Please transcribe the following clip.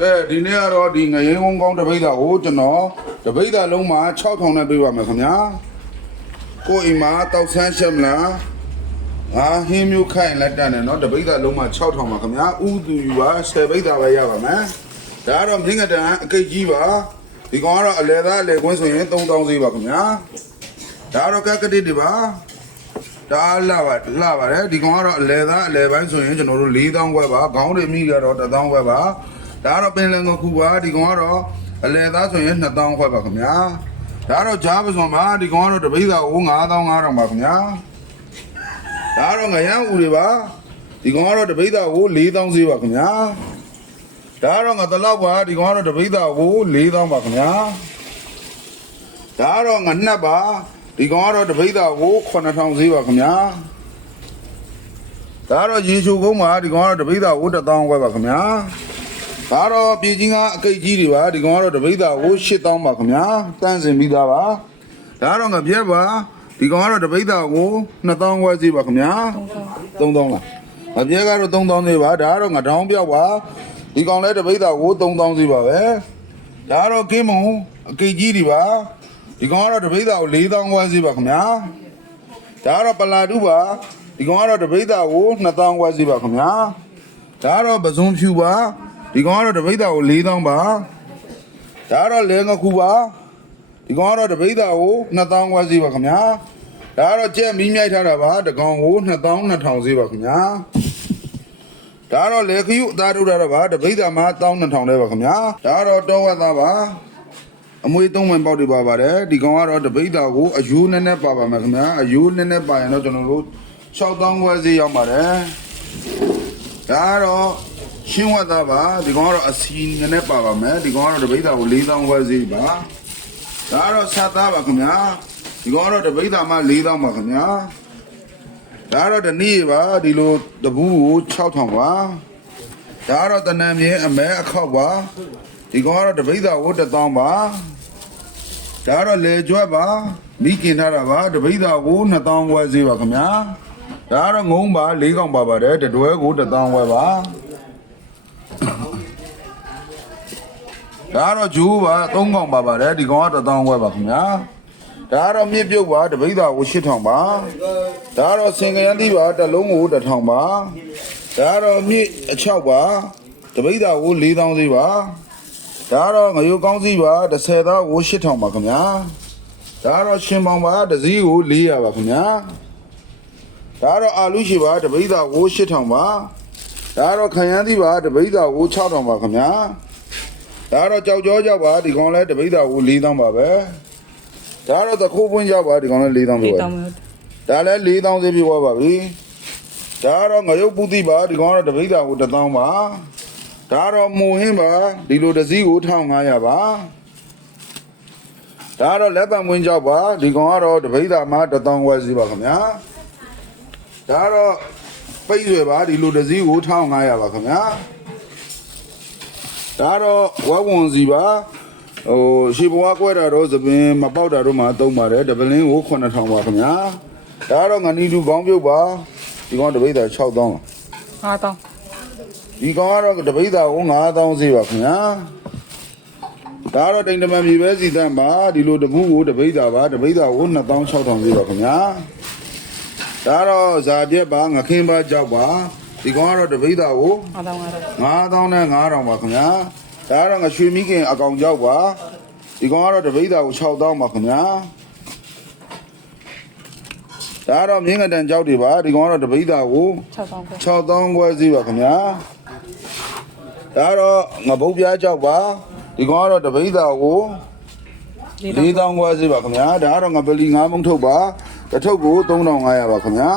ကဲဒီနေ့ကတော့ဒီငရင်ကုန်းကောင်းတပိတ်တာကိုကျွန်တော်တပိတ်တာလုံးမှာ6000နဲ့ပေးပါမယ်ခင်ဗျာကိုယ်အိမ်မှာတောက်ဆန်းရှက်မလားငါဟင်းမျိုးခိုင်လက်တန်တယ်နော်တပိတ်တာလုံးမှာ6000ပါခင်ဗျာဥသူယူပါ10ပိတ်တာပဲရပါမယ်ဒါကတော့မြင့်ကတန်အကိတ်ကြီးပါဒီကောင်ကတော့အလဲသားအလဲကွင်းဆိုရင်3000ဈေးပါခင်ဗျာဒါကတော့ကက်ကတိတွေပါဒါလာပါလာပါတယ်ဒီကောင်ကတော့အလဲသားအလဲပိုင်းဆိုရင်ကျွန်တော်တို့4000ခွဲပါခေါင်းတွေမိကတော့1000ခွဲပါ ဒါကတော့ပင်လယ်ငခုပါဒီကောင်ကတော့အလဲသားဆိုရင်2000ခွဲပါခင်ဗျာဒါကတော့ဂျားပစွန်ပါဒီကောင်ကတော့တပိဿာကို9500ပါခင်ဗျာဒါကတော့ငရမ်းဦးတွေပါဒီကောင်ကတော့တပိဿာကို4000ဈေးပါခင်ဗျာဒါကတော့ငါတလောက်ပါဒီကောင်ကတော့တပိဿာကို4000ပါခင်ဗျာဒါကတော့ငါနှက်ပါဒီကောင်ကတော့တပိဿာကို9000ဈေးပါခင်ဗျာဒါကတော့ရေချိုကုန်းပါဒီကောင်ကတော့တပိဿာကို1000ခွဲပါခင်ဗျာ ဒါတော့ပြည်ကြီးကအကိတ်ကြီးတွေပါဒီကောင်ကတော့တပိဿာကို8000ပါခင်ဗျာတန်းစင်ပြီးသားပါဒါတော့ငပြက်ပါဒီကောင်ကတော့တပိဿာကို2000ဝယ်စီပါခင်ဗျာ3000လားငပြက်ကတော့3000စီပါဒါကတော့ငတောင်းပြောက်ပါဒီကောင်လည်းတပိဿာကို3000စီပါပဲဒါတော့ကင်းမုံအကိတ်ကြီးတွေပါဒီကောင်ကတော့တပိဿာကို4000ဝယ်စီပါခင်ဗျာဒါကတော့ပလာတူပါဒီကောင်ကတော့တပိဿာကို2000ဝယ်စီပါခင်ဗျာဒါကတော့ပဇွန်ဖြူပါ ဒီကောင်ကတော့တပိဿာကို4000ပါဒါကတော့လဲငခုပါဒီကောင်ကတော့တပိဿာကို2000ခွဲစီပါခင်ဗျာဒါကတော့ကြက်မီးမြိုက်ထားတာပါတကောင်ကို2000 2000စီပါခင်ဗျာဒါကတော့လေခယူအသားထုတ်ထားတာပါတပိဿာမှာ1200လဲပါခင်ဗျာဒါကတော့တောဝက်သားပါအမွေသုံးဝင်ပေါက်တွေပါပါတယ်ဒီကောင်ကတော့တပိဿာကိုအယူနည်းနည်းပါပါမယ်ခင်ဗျာအယူနည်းနည်းပါရင်တော့ကျွန်တော်တို့6000ခွဲစီရောက်ပါတယ်ဒါကတော့ ရှင်းဝတ်သားပါဒီကောင်ကတော့အစီနည်းနည်းပါပါမယ်ဒီကောင်ကတော့တပိဿာကို4000ခွဲစီပါဒါကတော့ဆက်သားပါခင်ဗျာဒီကောင်ကတော့တပိဿာမှ4000ပါခင်ဗျာဒါကတော့တနည်းပါဒီလိုတဘူးကို6000ပါဒါကတော့တနံမြင်းအမဲအခောက်ပါဒီကောင်ကတော့တပိဿာကို1000ပါဒါကတော့လေကျွတ်ပါမိกินထားတာပါတပိဿာကို2000ခွဲစီပါခင်ဗျာဒါကတော့ငုံပါ၄កောင်ပါပါတယ်တတွဲကို1000ခွဲပါ ဒါကတော့ဂျိုးပါ၃កောင်ပါပါတယ်ဒီကောင်က1000ခွဲပါခင်ဗျာဒါကတော့မြစ်ပြုတ်ပါတပိဿာကို8000ပါဒါကတော့စင်ကရန်သီးပါတစ်လုံးကို1000ပါဒါကတော့မြစ်အချောက်ပါတပိဿာကို4000စီပါဒါကတော့ငရုတ်ကောင်းစီပါ30သားကို8000ပါခင်ဗျာဒါကတော့ရှင်ပေါင်ပါတစ်စီးကို400ပါခင်ဗျာဒါကတော့အာလူရှိပါတပိဿာကို8000ပါဒါကတော့ခရမ်းသီးပါတပိဿာကို6000ပါခင်ဗျာ ဒါတော့ကြောက်ကြောကြောက်ပါဒီကောင်လဲတပိဿာကို4000ပါပဲဒါတော့တခိုးပွင့်ကြောက်ပါဒီကောင်လဲ4000ပဲလေးတောင်းမယ်ဒါလဲ4000စေးပြသွားပါပြီဒါတော့ငရုတ်ပူတိပါဒီကောင်ကတော့တပိဿာကို1000ပါဒါတော့မူဟင်းပါဒီလိုတစ်စည်းကို1500ပါဒါတော့လက်ပံဝင်းကြောက်ပါဒီကောင်ကတော့တပိဿာမှာ1000ဝယ်စီပါခင်ဗျာဒါတော့ပိတ်ရွယ်ပါဒီလိုတစ်စည်းကို1500ပါခင်ဗျာ ဒါတော့ဝက်ဝန်စီပါဟိုရှေဘွားကွဲတာတော့သပင်မပေါက်တာတော့မှသုံးပါတယ်ဒပလင်းကို9000ပါခင်ဗျာဒါတော့ငနီတူကောင်းပြုတ်ပါဒီကောင်တပိဿာ6000ငါတောင်းဒီကောင်ကတော့တပိဿာကို9000စီပါခင်ဗျာဒါတော့တိန်တမန်မြေပဲစီတန်းပါဒီလိုတပူးကိုတပိဿာပါတပိဿာကို2600စီပါခင်ဗျာဒါတော့ဇာပြက်ပါငခင်းပါကြောက်ပါ ဒီကောင်ကတော့တပိဿာကိုငါတောင်းငါတောင်း9000နဲ့9000ပါခင်ဗျာဒါကတော့ငရွှေမိခင်အကောင်ကြောက်ပါဒီကောင်ကတော့တပိဿာကို6000ပါခင်ဗျာဒါကတော့မြင်းကတန်ကြောက်တွေပါဒီကောင်ကတော့တပိဿာကို6တောင်းပဲ6000ခွဲစီပါခင်ဗျာဒါကတော့ငပုတ်ပြားကြောက်ပါဒီကောင်ကတော့တပိဿာကိုလေးတောင်း4000ခွဲစီပါခင်ဗျာဒါကတော့ငပလီ9မုံထုတ်ပါတစ်ထုပ်ကို3500ပါခင်ဗျာ